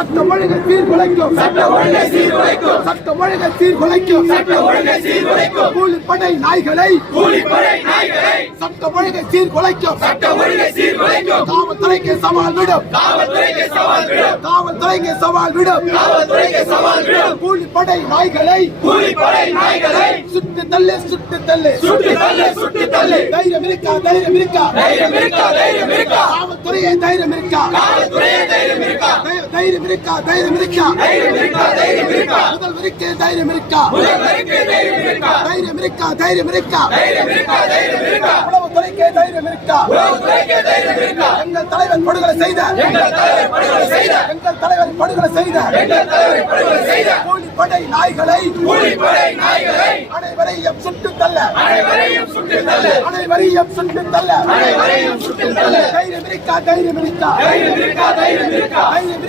சட்டம் ஒழுங்கை சீர்குலைக்கும் சட்டம் ஒழுங்கை சீர்குலைக்கும் கூலிப்படை நாய்களை சட்டம் ஒழுங்கை சீர்குலைக்கும் காவல்துறைக்கு சவால் விடும் காவல்துறைக்கு சவால் விடும் கூலிப்படை நாய்களை சுட்டு தள்ளு தைரியம் இருக்கா காவல்துறையை தைரியம் இருக்கா முதல்வருக்கு தைரியம் இருக்கா உளவுத்துறைக்கு தைரியம் இருக்கா எங்கள் தலைவர் படுகொலை செய்த கூலிப்படை நாய்களை அனைவரையும் சுட்டு தள்ள தைரியம் இருக்கா